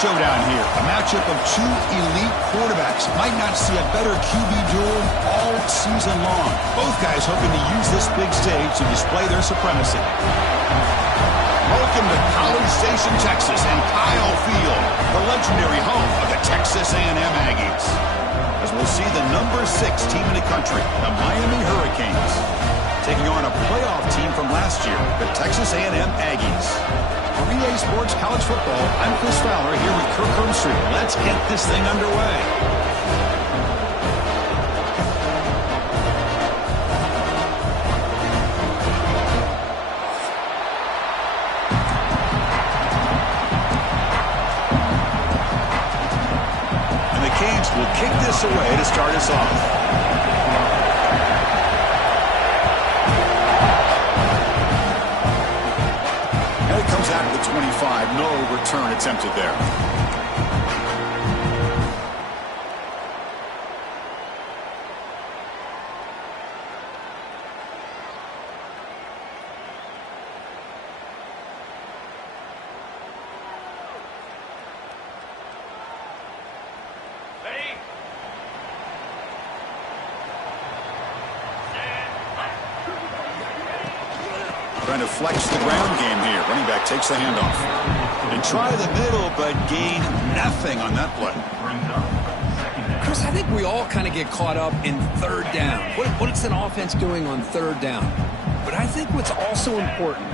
showdown here. A matchup of two elite quarterbacks. Might not see a better QB duel all season long. Both guys hoping to use this big stage to display their supremacy. Welcome to College Station, Texas, and Kyle Field, the legendary home of the Texas A&M Aggies. As we'll see the number 6 team in the country, the Miami Hurricanes, taking on a playoff team from last year, the Texas A&M Aggies. For EA Sports College Football, I'm Chris Fowler here with Kirk Hermstreet. Let's get this thing underway. And the Canes will kick this away to start us off. At the 25, no return attempted there. Trying to flex the ground game here. Running back takes the handoff. And try the middle, but gain nothing on that play. Chris, I think we all kind of get caught up in third down. What's an offense doing on third down? But I think what's also important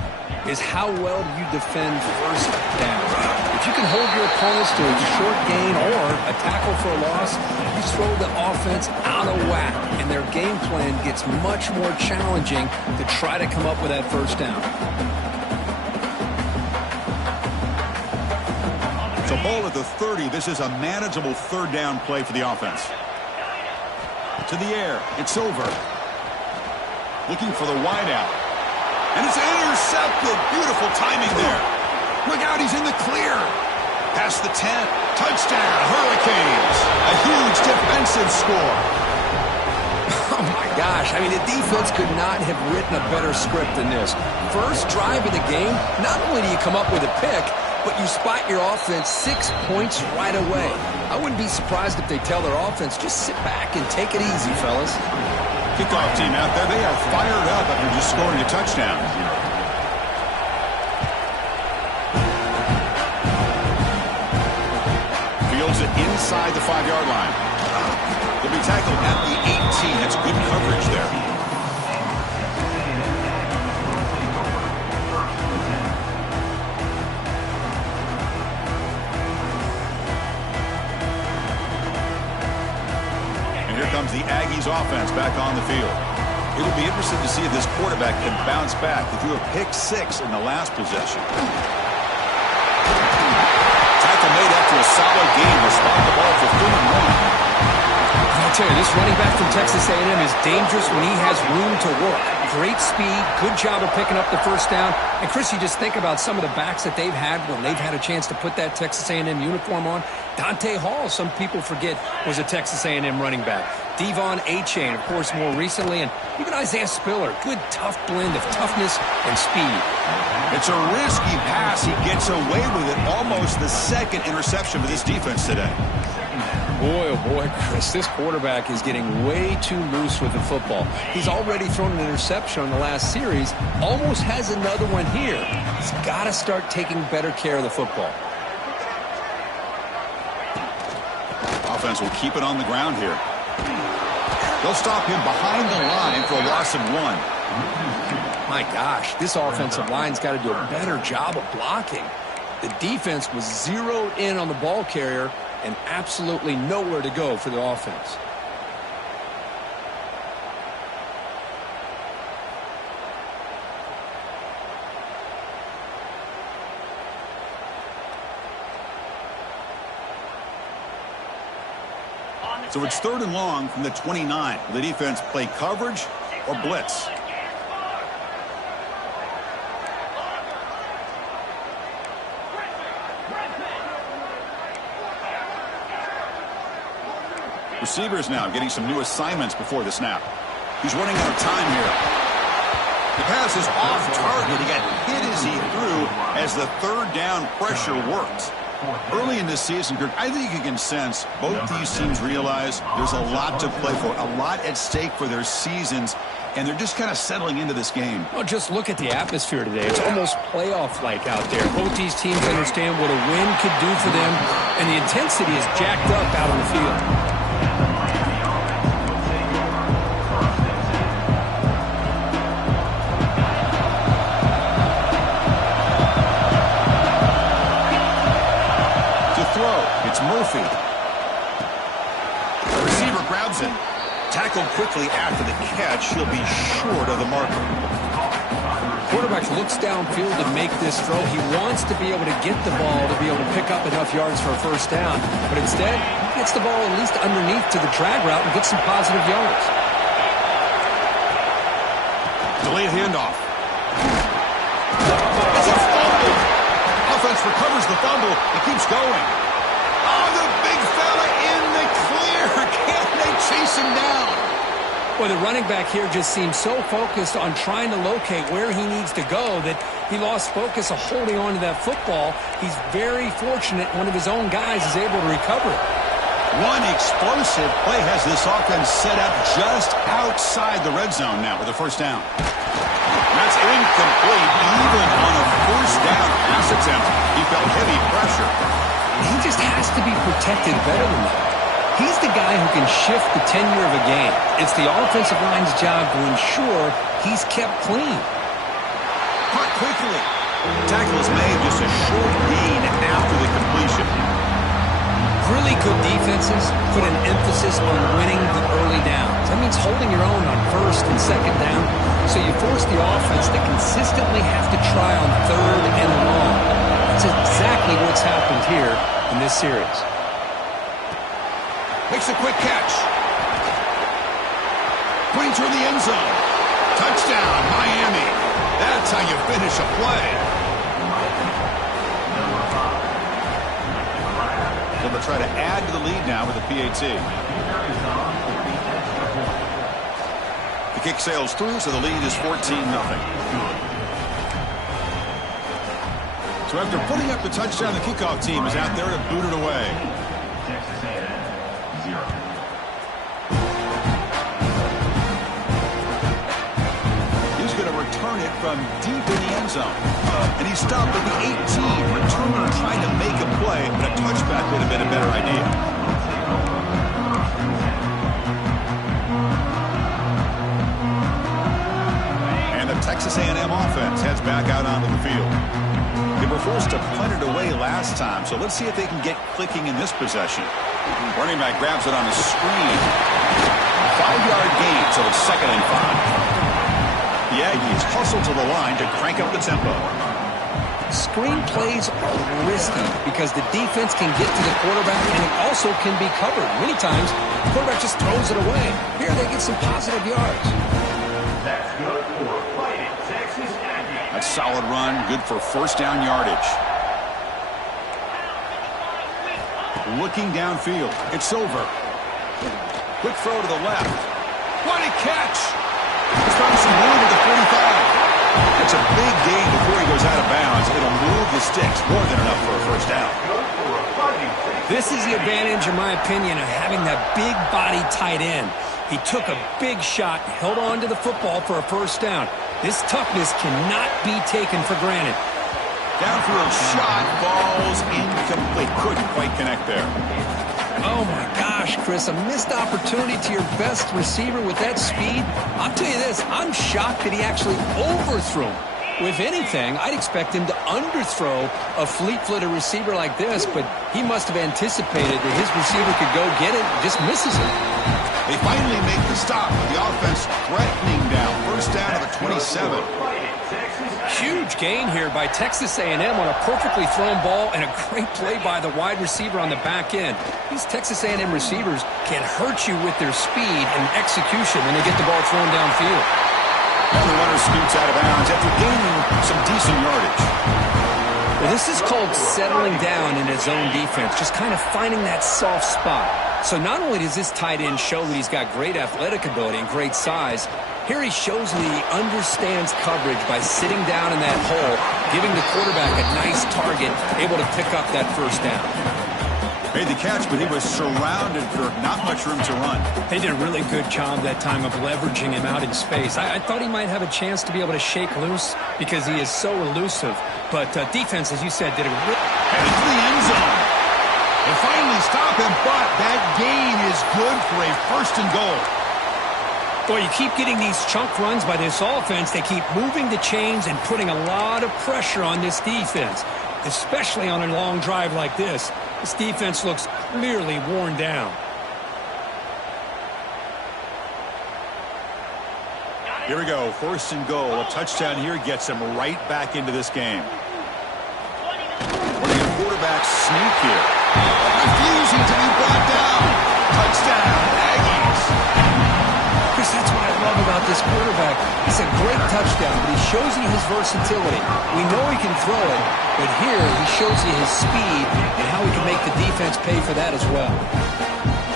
is how well you defend first down. If you can hold your opponents to a short gain or a tackle for a loss, you throw the offense out of whack, and their game plan gets much more challenging to try to come up with that first down. So ball at the 30. This is a manageable third down play for the offense. To the air. It's over. Looking for the wideout. And it's intercepted. Beautiful timing there. Look out, he's in the clear. Past the 10. Touchdown, Hurricanes. A huge defensive score. Oh, my gosh. I mean, the defense could not have written a better script than this. First drive of the game, not only do you come up with a pick, but you spot your offense 6 points right away. I wouldn't be surprised if they tell their offense, just sit back and take it easy, fellas. Kickoff team out there. They are fired up after just scoring a touchdown. Fields it inside the 5-yard line. They'll be tackled at the 18. That's good coverage there. And here comes the Aggies offense back on the field. It will be interesting to see if this quarterback can bounce back. They threw a pick 6 in the last possession. Tackle made after a solid game to spot the ball for 3 and 1. I'll tell you, this running back from Texas A&M is dangerous when he has room to work. Great speed, good job of picking up the first down. And, Chris, you just think about some of the backs that they've had when they've had a chance to put that Texas A&M uniform on. Dante Hall, some people forget, was a Texas A&M running back. Devon Achane, of course, more recently. And even Isaiah Spiller, good, tough blend of toughness and speed. It's a risky pass. He gets away with it. Almost the second interception for this defense today. Boy, oh boy, Chris, this quarterback is getting way too loose with the football. He's already thrown an interception on the last series, almost has another one here. He's got to start taking better care of the football. Offense will keep it on the ground here. They'll stop him behind the line for a loss of 1. My gosh, this offensive line's got to do a better job of blocking. The defense was zeroed in on the ball carrier and absolutely nowhere to go for the offense. So it's 3rd and long from the 29. Will the defense play coverage or blitz? Receivers now getting some new assignments before the snap. He's running out of time here. The pass is off target. He got hit as he threw as the 3rd down pressure worked. Early in this season, Kirk, I think you can sense both these teams realize there's a lot to play for, a lot at stake for their seasons, and they're just kind of settling into this game. Well, just look at the atmosphere today. It's almost playoff-like out there. Both these teams understand what a win could do for them, and the intensity is jacked up out on the field. It's Murphy. The receiver grabs it. Tackled quickly after the catch. He'll be short of the marker. Quarterback looks downfield to make this throw. He wants to be able to get the ball to be able to pick up enough yards for a first down. But instead, he gets the ball at least underneath to the drag route and gets some positive yards. Delayed handoff. It's a fumble. Offense recovers the fumble. It keeps going. Oh, the big fella in the clear. Can they chase him down? Well, the running back here just seems so focused on trying to locate where he needs to go that he lost focus of holding on to that football. He's very fortunate one of his own guys is able to recover it. One explosive play has this offense set up just outside the red zone now with a first down. That's incomplete. Even on a first down pass attempt, he felt heavy pressure. He just has to be protected better than that. He's the guy who can shift the tenure of a game. It's the offensive line's job to ensure he's kept clean. Caught quickly. Tackle is made just a short gain after the completion. Really good defenses put an emphasis on winning the early downs. That means holding your own on first and second down. So you force the offense to consistently have to try on third and long. That's exactly what's happened here in this series. Makes a quick catch. Putting toward the end zone. Touchdown, Miami. That's how you finish a play. So they'll try to add to the lead now with a PAT. The kick sails through, so the lead is 14-0. So after putting up the touchdown, the kickoff team is out there to boot it away. He's going to return it from deep in the end zone. And he stopped at the 18. Returner trying to make a play, but a touchback would have been a better idea. And the Texas A&M offense heads back out onto the field. They were forced to punt it away last time, so let's see if they can get clicking in this possession. Running back grabs it on a screen. 5-yard gain, so it's 2nd and 5. The Aggies hustle to the line to crank up the tempo. Screen plays are risky because the defense can get to the quarterback and it also can be covered. Many times, the quarterback just throws it away. Here they get some positive yards. That's good for fighting Texas Aggies. A solid run, good for first down yardage. Looking downfield, it's over. Quick throw to the left. What a catch! He's found some room at the 45. It's a big gain before he goes out of bounds. It'll move the sticks more than enough for a first down. This is the advantage, in my opinion, of having that big body tight end. He took a big shot, held on to the football for a first down. This toughness cannot be taken for granted. Downfield shot falls incomplete. Couldn't quite connect there. Oh, my gosh, Chris, a missed opportunity to your best receiver with that speed. I'll tell you this, I'm shocked that he actually overthrew him. If anything, I'd expect him to underthrow a fleet-footed receiver like this, but he must have anticipated that his receiver could go get it and just misses it. They finally make the stop with the offense threatening down. First down to the 27. Huge gain here by Texas A&M on a perfectly thrown ball and a great play by the wide receiver on the back end. These Texas A&M receivers can hurt you with their speed and execution when they get the ball thrown downfield. And the runner scoots out of bounds after gaining some decent yardage. Well, this is called settling down in his own defense, just kind of finding that soft spot. So not only does this tight end show that he's got great athletic ability and great size, Here he shows me he understands coverage by sitting down in that hole, giving the quarterback a nice target, able to pick up that first down. Made the catch, but he was surrounded for not much room to run. They did a really good job that time of leveraging him out in space. I thought he might have a chance to be able to shake loose because he is so elusive. But defense, as you said, did a really... Headed to the end zone. They finally stop him, but that gain is good for a 1st and goal. Boy, you keep getting these chunk runs by this offense. They keep moving the chains and putting a lot of pressure on this defense, especially on a long drive like this. This defense looks clearly worn down. Here we go, 1st and goal. A touchdown here gets him right back into this game. We're going quarterback sneak here. Refusing to be brought down. Touchdown, Aggies. Chris, that's what I love about this quarterback. It's a great touchdown, but he shows you his versatility. We know he can throw it, but here he shows you his speed and how he can make the defense pay for that as well.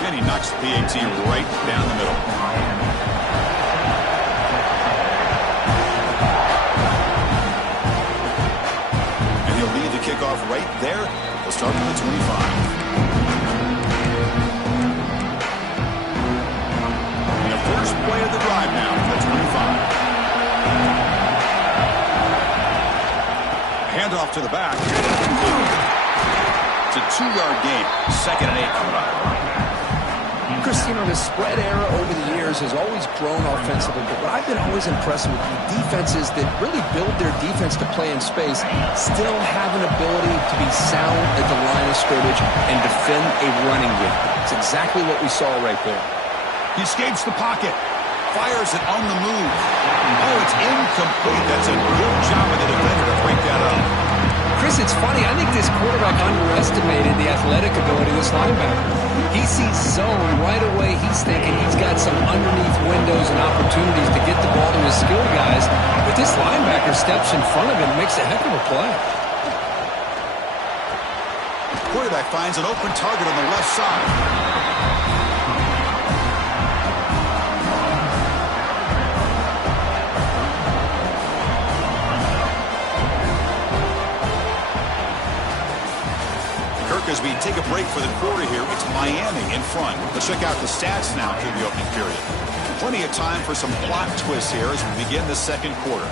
And he knocks the PAT right down the middle. And he'll lead the kickoff right there. He'll start from the 25. First play of the drive now, the 25. Handoff to the back. It's a 2-yard gain. 2nd and 8 coming up. Chris, you know, the spread era over the years has always grown offensively, but what I've been always impressed with defenses that really build their defense to play in space still have an ability to be sound at the line of scrimmage and defend a running game. It's exactly what we saw right there. He escapes the pocket. Fires it on the move. Oh, it's incomplete. That's a good job of the defender to break that up. Chris, it's funny. I think this quarterback underestimated the athletic ability of this linebacker. He sees zone right away. He's thinking he's got some underneath windows and opportunities to get the ball to his skill guys. But this linebacker steps in front of him and makes a heck of a play. Quarterback finds an open target on the left side. As we take a break for the quarter here, it's Miami in front. Let's check out the stats now through the opening period. Plenty of time for some plot twists here as we begin the 2nd quarter.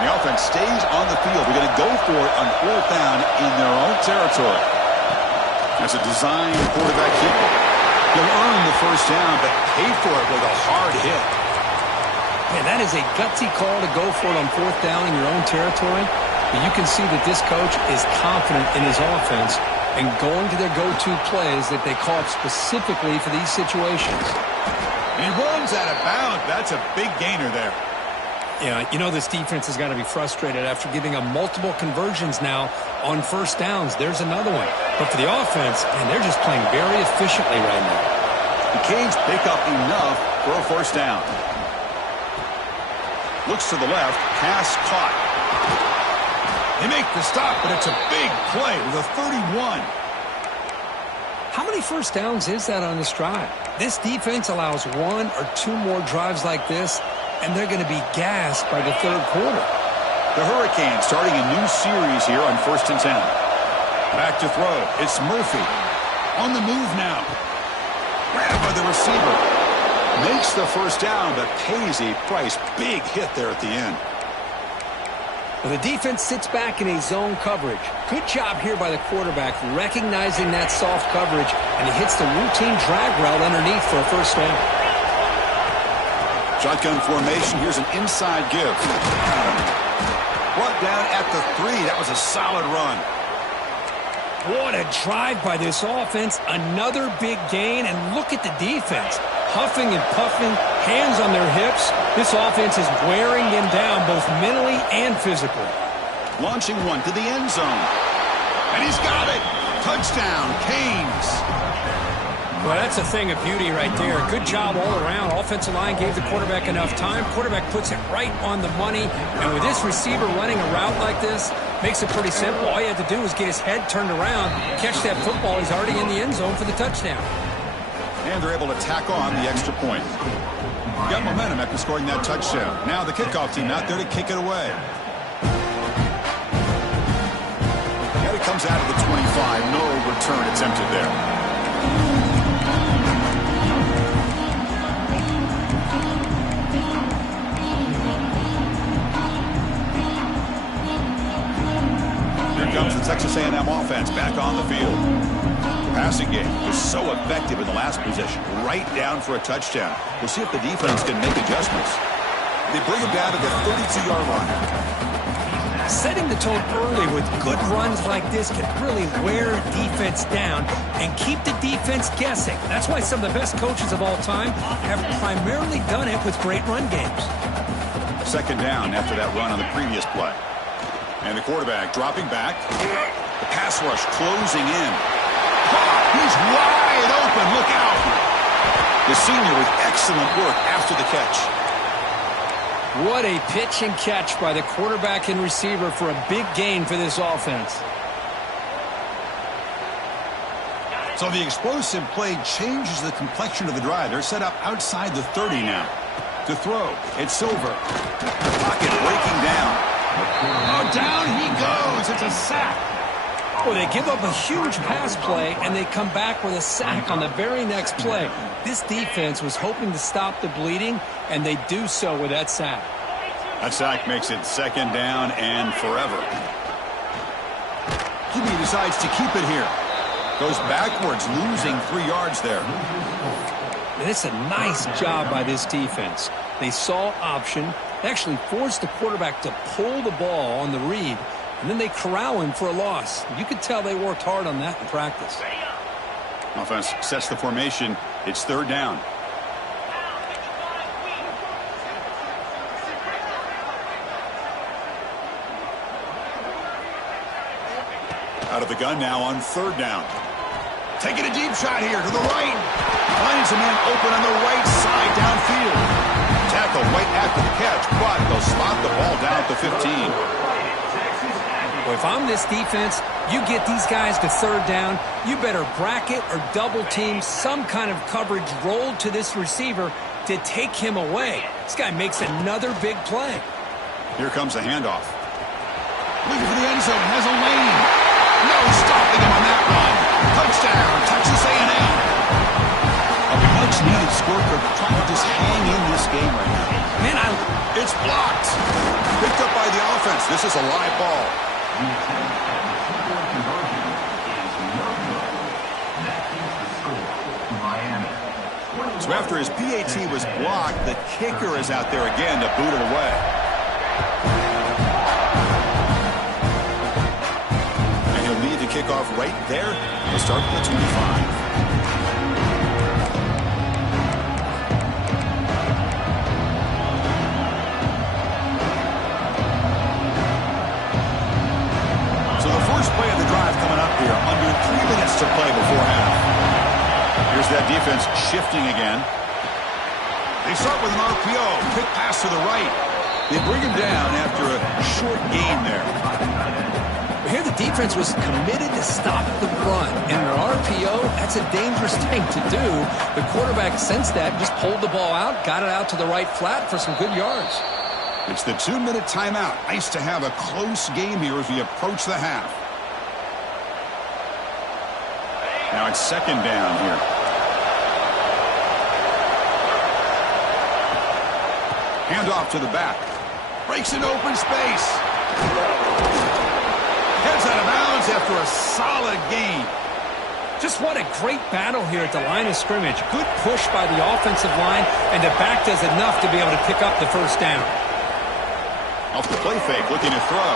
The offense stays on the field. We're going to go for it on 4th down in their own territory. That's a design quarterback keeper. He'll earn the 1st down, but pay for it with a hard hit. Man, that is a gutsy call to go for it on 4th down in your own territory. But you can see that this coach is confident in his offense and going to their go-to plays that they call specifically for these situations. And he runs out of bounds. That's a big gainer there. Yeah, you know this defense has got to be frustrated after giving up multiple conversions now on 1st downs. There's another one. But for the offense, man, they're just playing very efficiently right now. The Canes pick up enough for a 1st down. Looks to the left. Pass caught. They make the stop, but it's a big play with a 31. How many 1st downs is that on this drive? This defense allows 1 or 2 more drives like this, and they're going to be gassed by the 3rd quarter. The Hurricanes starting a new series here on 1st and 10. Back to throw. It's Murphy. On the move now. Grab by the receiver. Makes the 1st down, but pays a price. Big hit there at the end. Well, the defense sits back in a zone coverage. Good job here by the quarterback, recognizing that soft coverage, and he hits the routine drag route underneath for a 1st down. Shotgun formation. Here's an inside give. Brought down at the 3. That was a solid run. What a drive by this offense. Another big gain, and look at the defense. Huffing and puffing, hands on their hips. This offense is wearing them down both mentally and physically. Launching one to the end zone. And he's got it. Touchdown, Canes. Well, that's a thing of beauty right there. Good job all around. Offensive line gave the quarterback enough time. Quarterback puts it right on the money. And with this receiver running a route like this, makes it pretty simple. All you have to do is get his head turned around, catch that football. He's already in the end zone for the touchdown. And they're able to tack on the extra point. Got momentum after scoring that touchdown. Now the kickoff team out there to kick it away. And it comes out of the 25. No return attempted there. Here comes the Texas A&M offense back on the field. Passing game was so effective in the last possession, right down for a touchdown. We'll see if the defense can make adjustments. They bring it down to the 32-yard line. Setting the tone early with good runs like this can really wear defense down and keep the defense guessing. That's why some of the best coaches of all time have primarily done it with great run games. Second down after that run on the previous play. And the quarterback dropping back. The pass rush closing in. He's wide open. Look out. The senior with excellent work after the catch. What a pitch and catch by the quarterback and receiver for a big gain for this offense. So the explosive play changes the complexion of the drive. They're set up outside the 30 now. To throw, it's Silver. Pocket breaking down. Oh, down he goes. It's a sack. Well, they give up a huge pass play, and they come back with a sack on the very next play. This defense was hoping to stop the bleeding, and they do so with that sack. That sack makes it second down and forever. Jimmy decides to keep it here. Goes backwards, losing 3 yards there. And it's a nice job by this defense. They saw option. They actually forced the quarterback to pull the ball on the read, and then they corral him for a loss. You could tell they worked hard on that in practice. Offense sets the formation. It's third down. Out of the gun now on third down. Taking a deep shot here to the right. Finds a man open on the right side downfield. Tackle right after the catch, but they'll slot the ball down at the 15. Well, if I'm this defense, you get these guys to third down, you better bracket or double team some kind of coverage rolled to this receiver to take him away. This guy makes another big play. Here comes a handoff. Looking for the end zone, has a lane. No stopping him on that run. Touchdown, Texas A&M. A much-needed score for trying to just hang in this game right now. Man, it's blocked. Picked up by the offense. This is a live ball. So after his PAT was blocked, the kicker is out there again to boot it away. And he'll lead the kickoff right there. He'll start at the 25. Play of the drive coming up here. Under 3 minutes to play before half. Here's that defense shifting again. They start with an RPO. Quick pass to the right. They bring him down after a short gain there. Here the defense was committed to stop the run. In an RPO, that's a dangerous thing to do. The quarterback sensed that, just pulled the ball out, got it out to the right flat for some good yards. It's the 2-minute timeout. Nice to have a close game here as we approach the half. Now it's second down here. Handoff to the back. Breaks an open space. Heads out of bounds after a solid gain. Just what a great battle here at the line of scrimmage. Good push by the offensive line, and the back does enough to be able to pick up the first down. Off the play fake, looking to throw.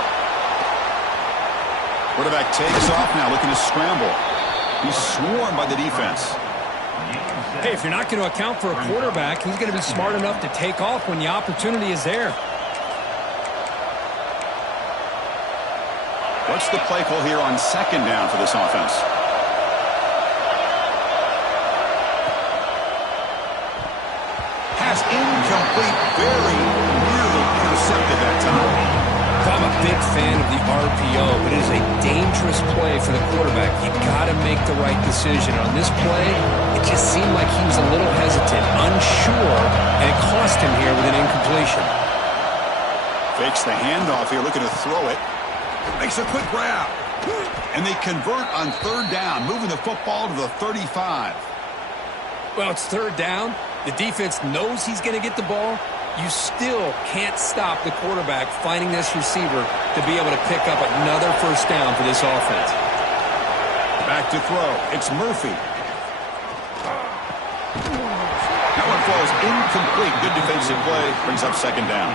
Quarterback takes off now, looking to scramble. He's swarmed by the defense. Hey, if you're not going to account for a quarterback, he's going to be smart enough to take off when the opportunity is there. What's the play call here on second down for this offense? big fan of the RPO, but it is a dangerous play for the quarterback. You got to make the right decision. On this play, it just seemed like he was a little hesitant, unsure, and it cost him here with an incompletion. Fakes the handoff here, looking to throw it. Makes a quick grab. And they convert on third down, moving the football to the 35. Well, it's third down. The defense knows he's going to get the ball. You still can't stop the quarterback finding this receiver to be able to pick up another first down for this offense. Back to throw. It's Murphy. That one falls incomplete. Good defensive play. Brings up second down.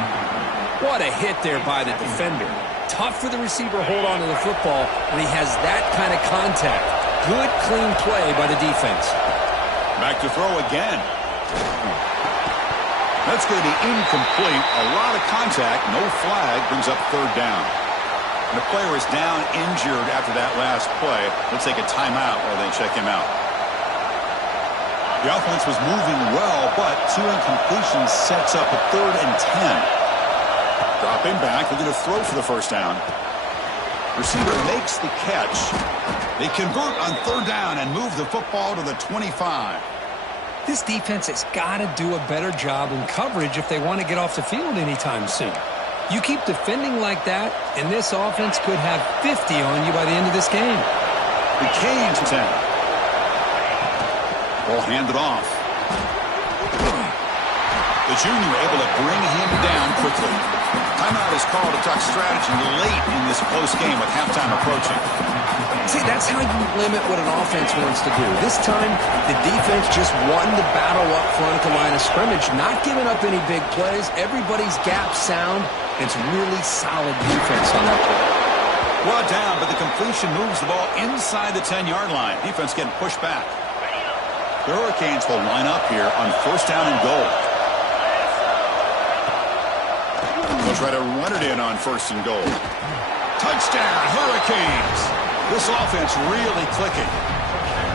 What a hit there by the defender. Tough for the receiver to hold on to the football when he has that kind of contact. Good, clean play by the defense. Back to throw again. That's going to be incomplete. A lot of contact. No flag. Brings up third down. And the player is down injured after that last play. Let's take a timeout while they check him out. The offense was moving well, but two incompletions sets up a 3rd and 10. Dropping back. They're going to throw for the first down. Receiver makes the catch. They convert on third down and move the football to the 25. This defense has got to do a better job in coverage if they want to get off the field anytime soon. You keep defending like that, and this offense could have 50 on you by the end of this game. The Canes 10. Ball handed off. The junior able to bring him down quickly. Timeout is called to talk strategy late in this close game with halftime approaching. See, that's how you limit what an offense wants to do. This time, the defense just won the battle up front at the line of scrimmage, not giving up any big plays. Everybody's gap sound. It's really solid defense on that play. Brought down, but the completion moves the ball inside the 10-yard line. Defense getting pushed back. The Hurricanes will line up here on first down and goal. They'll try to run it in on first and goal. Touchdown, Hurricanes! This offense really clicking.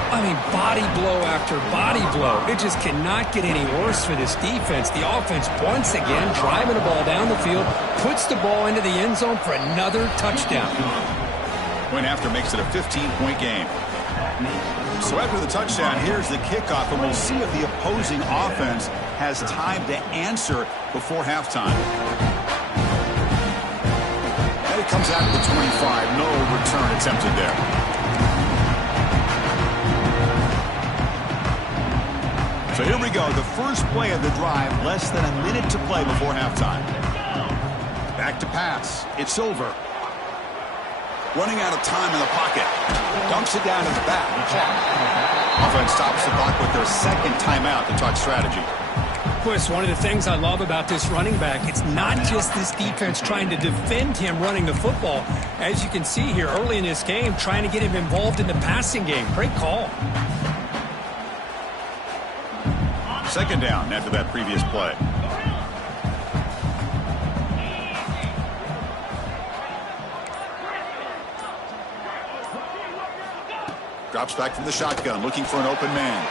I mean, body blow after body blow. It just cannot get any worse for this defense. The offense, once again, driving the ball down the field, puts the ball into the end zone for another touchdown. Point after makes it a 15-point game. So after the touchdown, here's the kickoff, and we'll see if the opposing offense has time to answer before halftime. And it comes out to the 25. No return attempted there. So here we go. The first play of the drive. Less than a minute to play before halftime. Back to pass. It's Silver. Running out of time in the pocket. Dumps it down to the back. Offense stops the clock with their second timeout to talk strategy. Of course, one of the things I love about this running back, it's not just this defense trying to defend him running the football. As you can see here early in this game, trying to get him involved in the passing game. Great call. Second down after that previous play. Drops back from the shotgun, looking for an open man.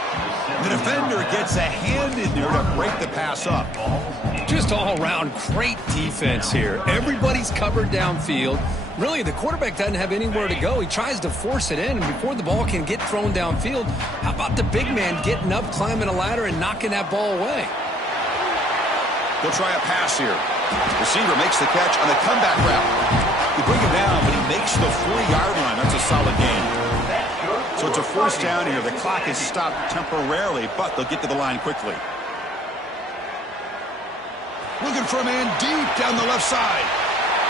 The defender gets a hand in there to break the pass up. Just all-around great defense here. Everybody's covered downfield. Really, the quarterback doesn't have anywhere to go. He tries to force it in, and before the ball can get thrown downfield, how about the big man getting up, climbing a ladder, and knocking that ball away? They'll try a pass here. Receiver makes the catch on a comeback route. You bring him down, but he makes the 4-yard line. That's a solid gain. So it's a first down here. The clock is stopped temporarily, but they'll get to the line quickly. Looking for a man deep down the left side.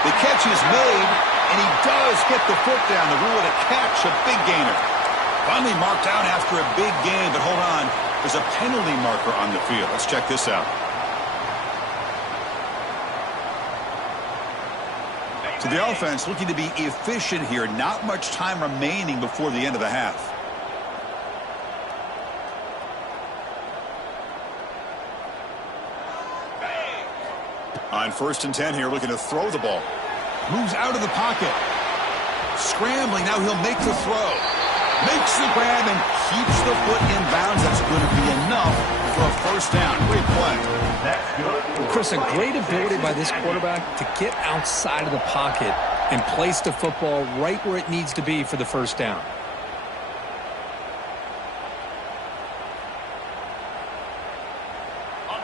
The catch is made, and he does get the foot down. The rule of the catch, a big gainer. Finally marked out after a big gain, but hold on. There's a penalty marker on the field. Let's check this out. So the offense looking to be efficient here. Not much time remaining before the end of the half. On first and 10 here, looking to throw the ball. Moves out of the pocket. Scrambling, now he'll make the throw. Makes the grab and keeps the foot in bounds. That's going to be enough for for a first down. Great play. That's good. Chris, a great ability by this quarterback to get outside of the pocket and place the football right where it needs to be for the first down.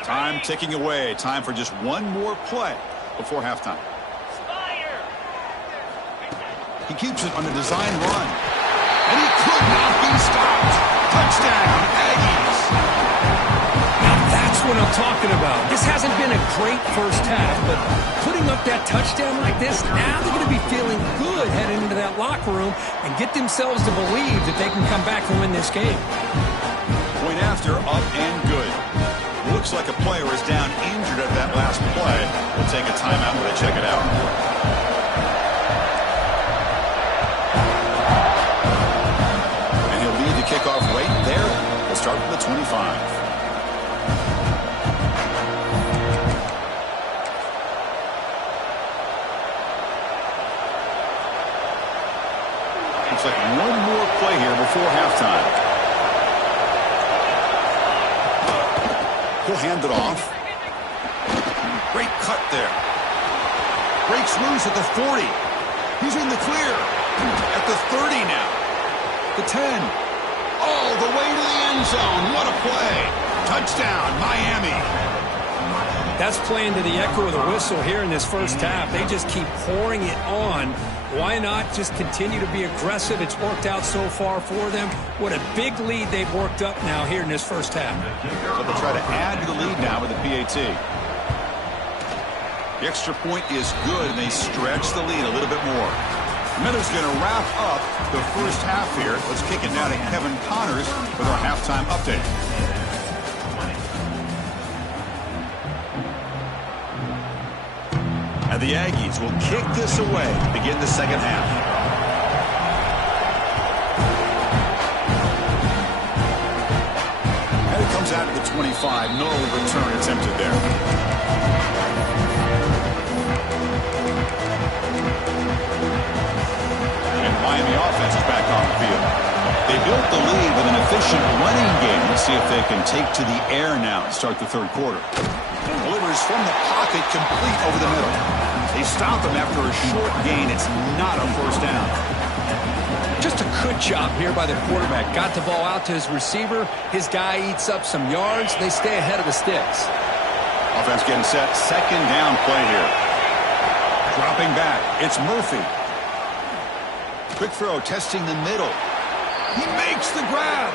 Time ticking away. Time for just one more play before halftime. He keeps it on the design run. And he could not be stopped. Touchdown, Aggies. Now that's what I'm talking about. This hasn't been a great first half, but putting up that touchdown like this, now they're going to be feeling good heading into that locker room and get themselves to believe that they can come back and win this game. Point after, up and good. Looks like a player is down injured at that last play. We'll take a timeout when they check it out. And he'll lead the kickoff right there. We'll start from the 25. Looks like one more play here before halftime. He'll hand it off. Great cut there. Breaks loose at the 40. He's in the clear. At the 30 now. The 10. All the way to the end zone. What a play. Touchdown, Miami. That's playing to the echo of the whistle here in this first half. They just keep pouring it on. Why not just continue to be aggressive? It's worked out so far for them. What a big lead they've worked up now here in this first half. So they'll try to add to the lead now with the PAT. The extra point is good, and they stretch the lead a little bit more. Meadows going to wrap up the first half here. Let's kick it now to Kevin Connors with our halftime update. And the Aggies will kick this away to begin the second half. And it comes out of the 25. No return attempted there. And Miami offense is back on the field. They built the lead with an efficient running game. Let's see if they can take to the air now and start the third quarter. Delivers from the pocket, complete over the middle. They stop him after a short gain. It's not a first down. Just a good job here by the quarterback. Got the ball out to his receiver. His guy eats up some yards. They stay ahead of the sticks. Offense getting set. Second down play here. Dropping back. It's Murphy. Quick throw, testing the middle. He makes the grab.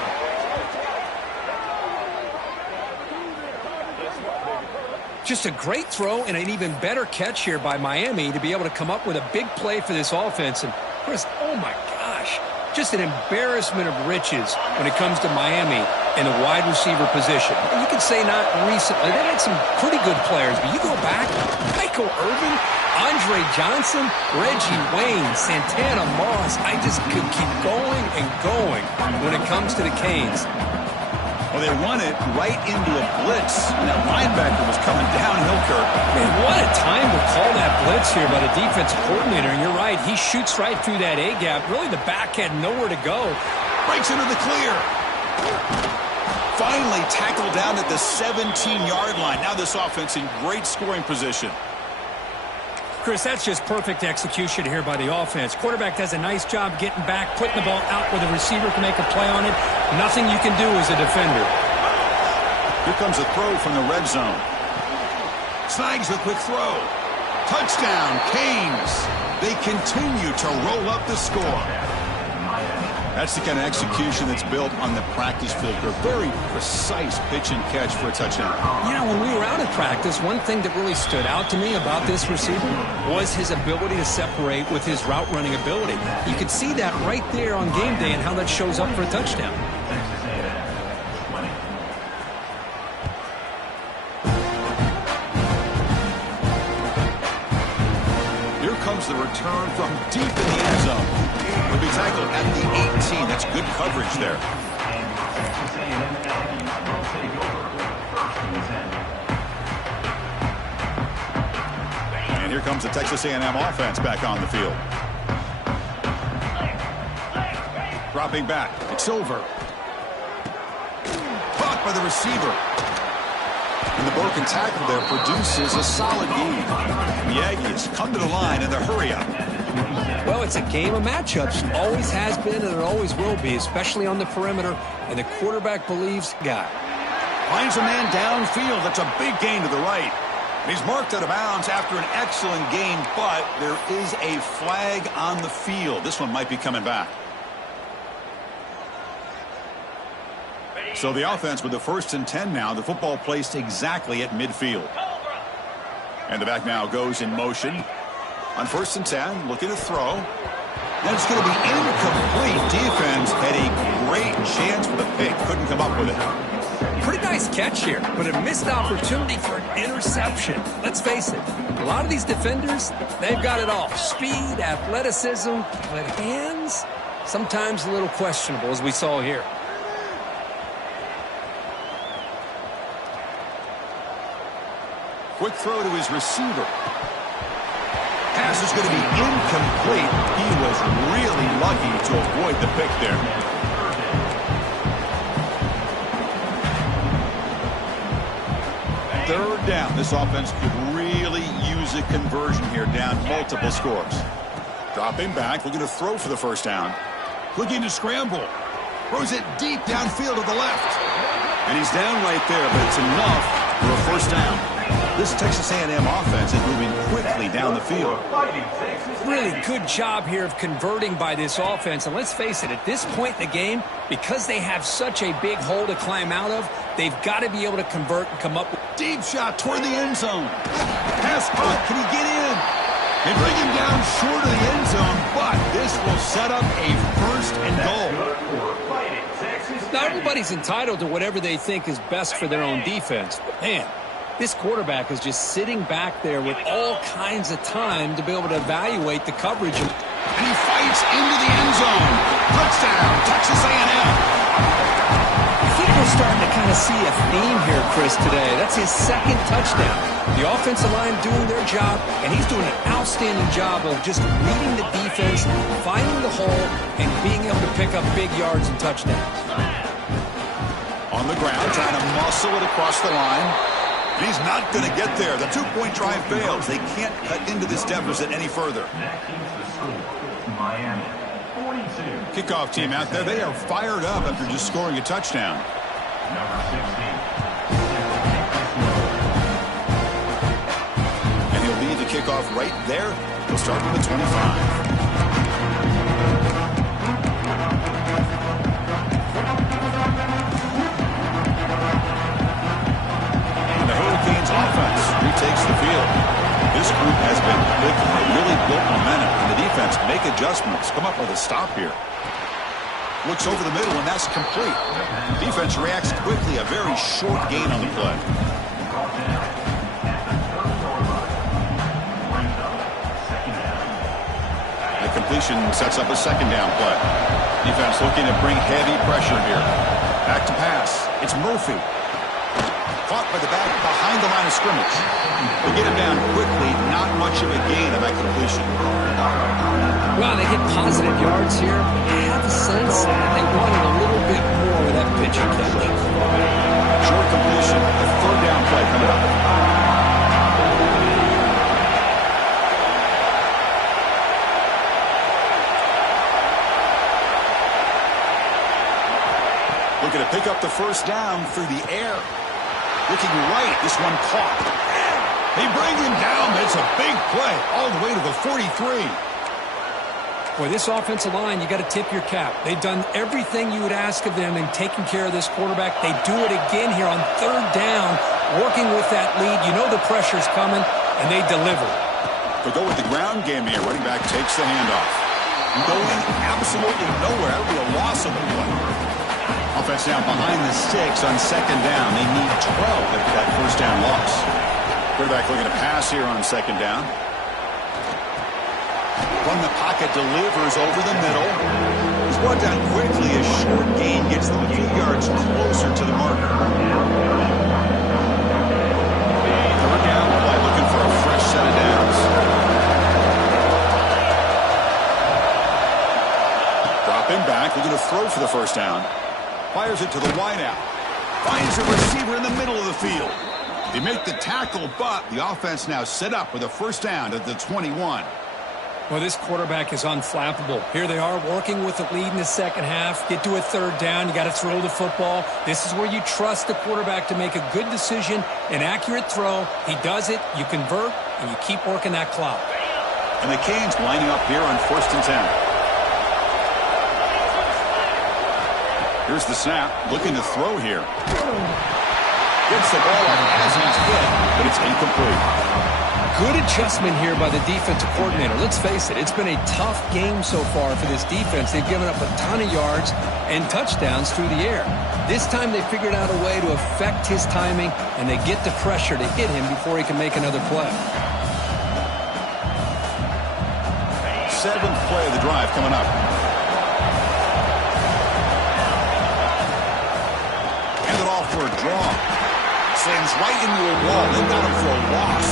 Just a great throw and an even better catch here by Miami to be able to come up with a big play for this offense. And Chris, oh my gosh, just an embarrassment of riches when it comes to Miami in the wide receiver position. And you could say not recently. They had some pretty good players, but you go back, Michael Irvin, Andre Johnson, Reggie Wayne, Santana Moss. I just could keep going and going when it comes to the Canes. Well, they run it right into a blitz, and that linebacker was coming downhill, Kirk. Man, what a time to call that blitz here by the defensive coordinator. And you're right, he shoots right through that A-gap. Really, the back had nowhere to go. Breaks into the clear. Finally tackled down at the 17-yard line. Now this offense in great scoring position. Chris, that's just perfect execution here by the offense. Quarterback does a nice job getting back, putting the ball out where the receiver can make a play on it. Nothing you can do as a defender. Here comes a throw from the red zone. Snags the quick throw. Touchdown, Canes. They continue to roll up the score. That's the kind of execution that's built on the practice field. A very precise pitch and catch for a touchdown. You know, when we were out at practice, one thing that really stood out to me about this receiver was his ability to separate with his route running ability. You could see that right there on game day and how that shows up for a touchdown. Here comes the return from deep in the end zone. Will be tackled at the 18. That's good coverage there. And here comes the Texas A&M offense back on the field. Dropping back. It's over. Caught by the receiver. And the broken tackle there produces a solid gain. The Aggies come to the line in the hurry-up. Well, it's a game of matchups. Always has been and it always will be, especially on the perimeter. And the quarterback believes guy. Finds a man downfield. That's a big gain to the right. He's marked out of bounds after an excellent game, but there is a flag on the field. This one might be coming back. So the offense with the 1st and 10 now. The football placed exactly at midfield. And the back now goes in motion. On 1st and 10, looking to throw. And it's going to be incomplete. Defense had a great chance for the pick. Couldn't come up with it. Pretty nice catch here, but a missed opportunity for an interception. Let's face it, a lot of these defenders, they've got it all. Speed, athleticism, but hands, sometimes a little questionable, as we saw here. Quick throw to his receiver. Pass is going to be incomplete. He was really lucky to avoid the pick there. Third down. This offense could really use a conversion here, down multiple scores. Dropping back, looking to throw for the 1st down. Looking to scramble. Throws it deep downfield to the left. And he's down right there, but it's enough for a 1st down. This Texas A&M offense is moving quickly down the field. Really good job here of converting by this offense. And let's face it, at this point in the game, because they have such a big hole to climb out of, they've got to be able to convert and come up with... Deep shot toward the end zone. Pass caught. Can he get in? They bring him down short of the end zone, but this will set up a 1st and goal. Now, everybody's entitled to whatever they think is best for their own defense. But, man, this quarterback is just sitting back there with all kinds of time to be able to evaluate the coverage. And he fights into the end zone. Touchdown, Texas A&M. I think we're starting to kind of see a theme here, Chris, today. That's his 2nd touchdown. The offensive line doing their job, and he's doing an outstanding job of just reading the defense, finding the hole, and being able to pick up big yards and touchdowns. On the ground, trying to muscle it across the line. He's not going to get there. The 2-point try fails. They can't cut into this deficit any further. Kickoff team out there. They are fired up after just scoring a touchdown. And he'll lead the kickoff right there. He'll start from the 25. Offense retakes the field. This group has been clicking. They really built momentum, and the defense make adjustments. Come up with a stop here. Looks over the middle, and that's complete. Defense reacts quickly. A very short gain on the play. The completion sets up a 2nd down play. Defense looking to bring heavy pressure here. Back to pass. It's Murphy. Caught by the back behind the line of scrimmage. They get him down quickly. Not much of a gain on that completion. Well, they get positive yards here. I have a sense they wanted a little bit more with that pitch and catch. Short completion. A 3rd down play coming up. Looking to pick up the 1st down through the air. Looking right, this one caught. They bring him down. It's a big play all the way to the 43. Boy, this offensive line, you got to tip your cap. They've done everything you would ask of them in taking care of this quarterback. They do it again here on 3rd down, working with that lead. You know the pressure's coming, and they deliver. They go with the ground game here. Running back takes the handoff. Going absolutely nowhere. That would be a loss of the play. Offense down behind the 6 on 2nd down. They need 12 after that 1st down loss. Quarterback looking to pass here on 2nd down. From the pocket, delivers over the middle. He's brought down quickly. A short gain gets them a few yards closer to the marker. 3rd down play, looking for a fresh set of downs. Dropping back, looking to throw for the 1st down. Fires it to the wideout. Finds a receiver in the middle of the field. They make the tackle, but the offense now set up with a first down at the 21. Well, this quarterback is unflappable. Here they are working with the lead in the second half. Get to a third down. You got to throw the football. This is where you trust the quarterback to make a good decision, an accurate throw. He does it. You convert, and you keep working that clock. And the Canes lining up here on 1st and 10. Here's the snap. Looking to throw here. Gets the ball up as he's hit, but it's incomplete. Good adjustment here by the defensive coordinator. Let's face it, it's been a tough game so far for this defense. They've given up a ton of yards and touchdowns through the air. This time they figured out a way to affect his timing, and they get the pressure to hit him before he can make another play. 7th play of the drive coming up. Hand it off for a draw. Sends right into a wall. They got him for a loss.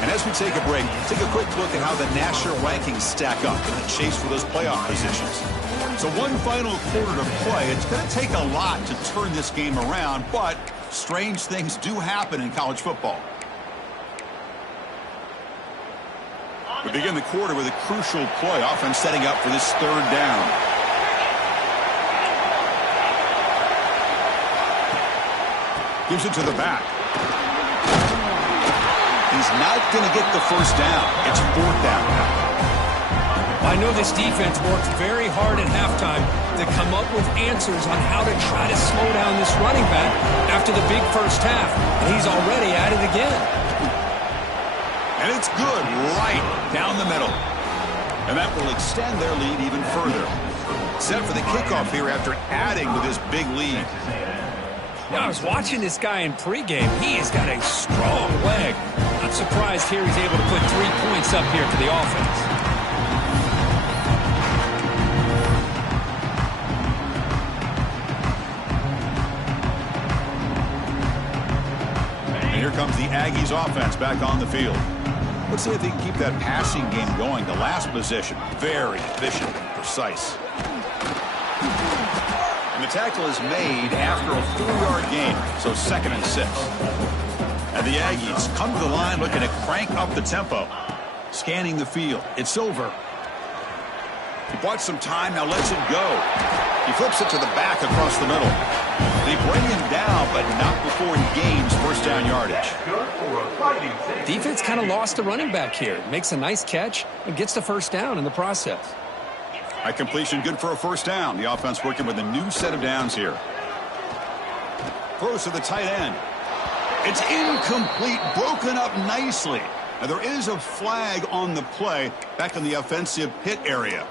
And as we take a break, take a quick look at how the national rankings stack up in the chase for those playoff positions. So one final quarter to play. It's going to take a lot to turn this game around, but strange things do happen in college football. We begin the quarter with a crucial play, offense setting up for this third down. Gives it to the back. He's not going to get the first down. It's 4th down now. I know this defense worked very hard at halftime to come up with answers on how to try to slow down this running back after the big first half, and he's already at it again. And it's good right down the middle. And that will extend their lead even further. Set for the kickoff here after adding to this big lead. Yeah, I was watching this guy in pregame. He has got a strong leg. I'm surprised here he's able to put 3 points up here for the offense. And here comes the Aggies offense back on the field. Let's see if they can keep that passing game going. The last possession, very efficient and precise. And the tackle is made after a 4-yard gain, so 2nd and 6. And the Aggies come to the line looking to crank up the tempo. Scanning the field. It's over. He bought some time, now lets it go. He flips it to the back across the middle. They bring him down, but not before he gains first down yardage. Defense kind of lost the running back here. Makes a nice catch and gets the first down in the process. High completion, good for a first down. The offense working with a new set of downs here. Throws to the tight end. It's incomplete, broken up nicely. Now there is a flag on the play back in the offensive pit area.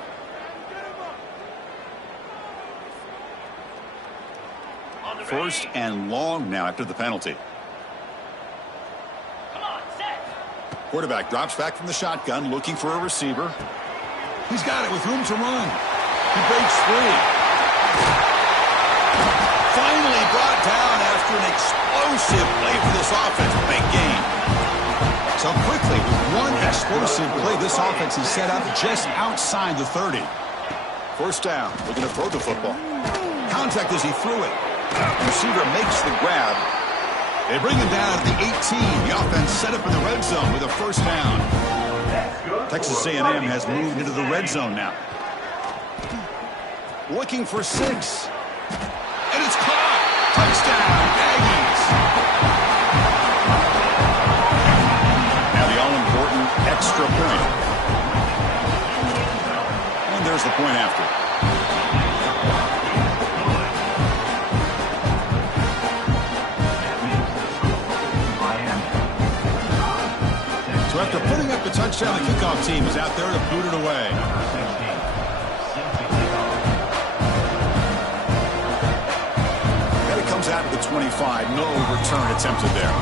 First and long now after the penalty. Quarterback drops back from the shotgun, looking for a receiver. He's got it with room to run. He breaks free. Finally brought down after an explosive play for this offense. Big game. So quickly, with one explosive play, this offense is set up just outside the 30. First down, looking to throw the football. Contact as he threw it. The receiver makes the grab. They bring him down at the 18. The offense set up in the red zone with a first down. Texas A&M has moved into the red zone now. Looking for 6. And it's caught. Touchdown, Aggies. Now the all-important extra point. And there's the point after. So after putting up the touchdown, the kickoff team is out there to boot it away. And it comes out to the 25. No return attempted there.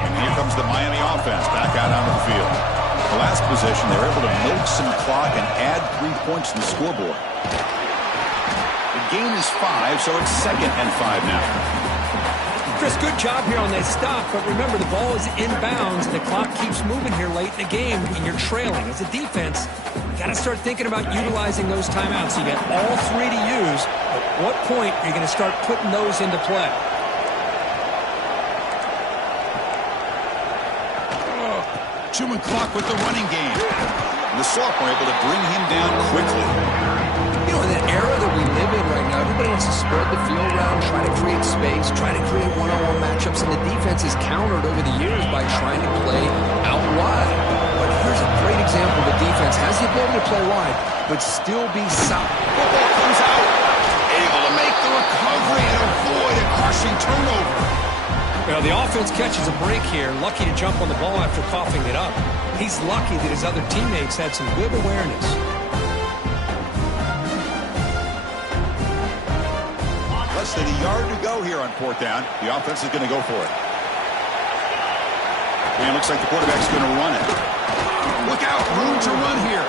And here comes the Miami offense back out onto the field. The last possession, they were able to milk some clock and add 3 points to the scoreboard. Gain is 5, so it's 2nd and 5 now. Chris, good job here on that stop, but remember, the ball is inbounds, and the clock keeps moving here late in the game, and you're trailing. As a defense, you got to start thinking about utilizing those timeouts. You got all three to use, but at what point are you going to start putting those into play? Chewing clock with the running game. And the sophomore able to bring him down quickly. You know, in the era that we live in right now, everybody wants to spread the field around, try to create space, try to create one-on-one matchups, and the defense is countered over the years by trying to play out wide. But here's a great example of a defense has the ability to play wide, but still be solid. Football comes out, able to make the recovery and avoid a crushing turnover. Well, the offense catches a break here, lucky to jump on the ball after coughing it up. He's lucky that his other teammates had some good awareness. Less than a yard to go here on fourth down. The offense is going to go for it. And it looks like the quarterback's going to run it. Look out, room to run here.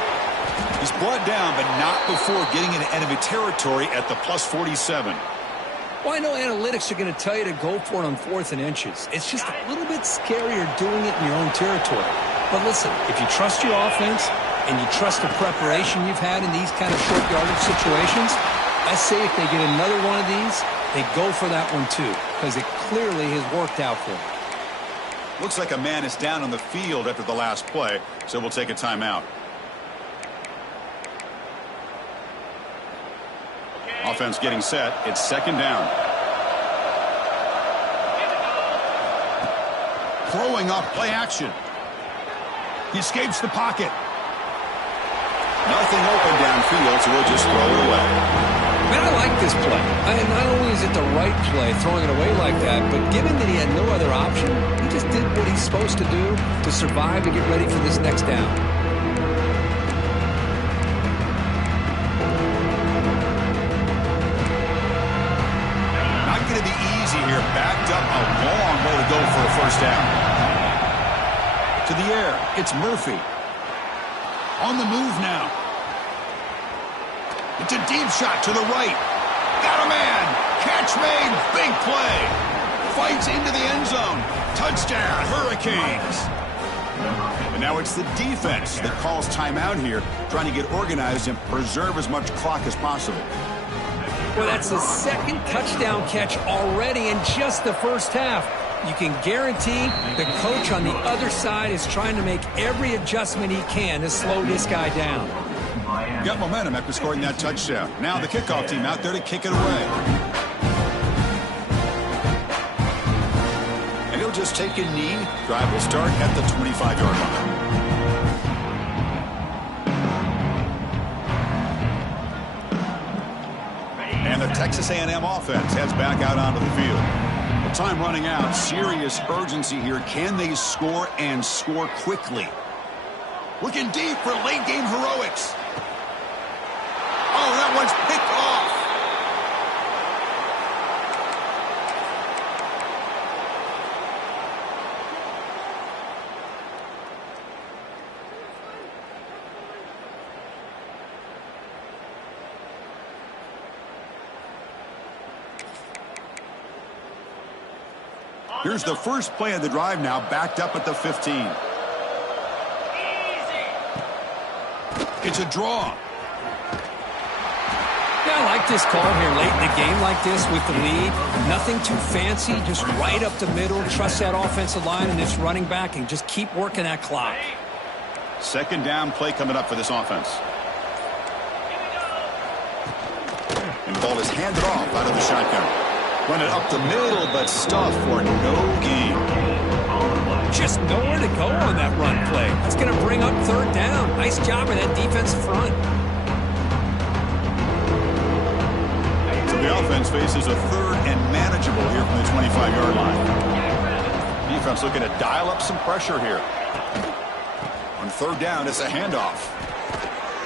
He's brought down, but not before getting into enemy territory at the plus 47. Well, I know analytics are going to tell you to go for it on 4th and inches. It's just a little bit scarier doing it in your own territory. But listen, if you trust your offense and you trust the preparation you've had in these kind of short yardage situations, I say if they get another one of these, they go for that one too, because it clearly has worked out for them. Looks like a man is down on the field after the last play, so we'll take a timeout. Offense getting set. It's second down. Throwing up play action. He escapes the pocket. Nothing open downfield, so we'll just throw it away. Man, I like this play. And not only is it the right play, throwing it away like that, but given that he had no other option, he just did what he's supposed to do to survive and get ready for this next down. Going to be easy here. Backed up a long way to go for a first down. To the air. It's Murphy. On the move now. It's a deep shot to the right. Got a man. Catch made. Big play. Fights into the end zone. Touchdown, Hurricanes. And now it's the defense that calls timeout here, trying to get organized and preserve as much clock as possible. Well, that's the second touchdown catch already in just the first half. You can guarantee the coach on the other side is trying to make every adjustment he can to slow this guy down. Got momentum after scoring that touchdown. Now the kickoff team out there to kick it away. And he'll just take a knee. Drive will start at the 25-yard line. And the Texas A&M offense heads back out onto the field. Time running out. Serious urgency here. Can they score and score quickly? Looking deep for late-game heroics. Oh, that one's picked off. Here's the first play of the drive now, backed up at the 15. It's a draw. Yeah, I like this call here late in the game like this with the lead. Nothing too fancy, just right up the middle. Trust that offensive line and this running back and just keep working that clock. Second down play coming up for this offense. And the ball is handed off out of the shotgun. Run it up the middle, but stuff for no gain. Just nowhere to go on that run play. That's going to bring up third down. Nice job of that defensive front. So the offense faces a third and manageable here from the 25-yard line. Defense looking to dial up some pressure here. On third down, it's a handoff.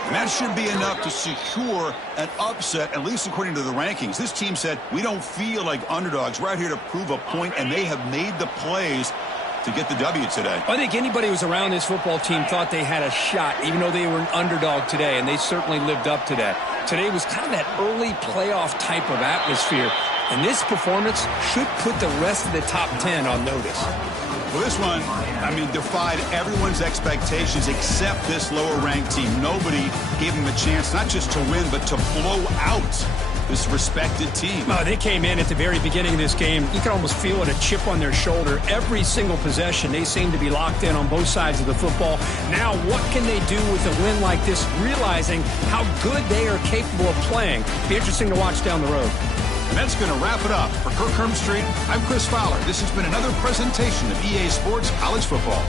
And that should be enough to secure an upset, at least according to the rankings. This team said, we don't feel like underdogs. We're out here to prove a point, and they have made the plays to get the W today. I think anybody who was around this football team thought they had a shot, even though they were an underdog today, and they certainly lived up to that. Today was kind of that early playoff type of atmosphere. And this performance should put the rest of the top 10 on notice. Well, this one, defied everyone's expectations except this lower-ranked team. Nobody gave them a chance not just to win, but to blow out this respected team. They came in at the very beginning of this game. You can almost feel it, a chip on their shoulder. Every single possession, they seem to be locked in on both sides of the football. Now, what can they do with a win like this, realizing how good they are capable of playing? Be interesting to watch down the road. And that's going to wrap it up. For Kirk Hermstreet, I'm Chris Fowler. This has been another presentation of EA Sports College Football.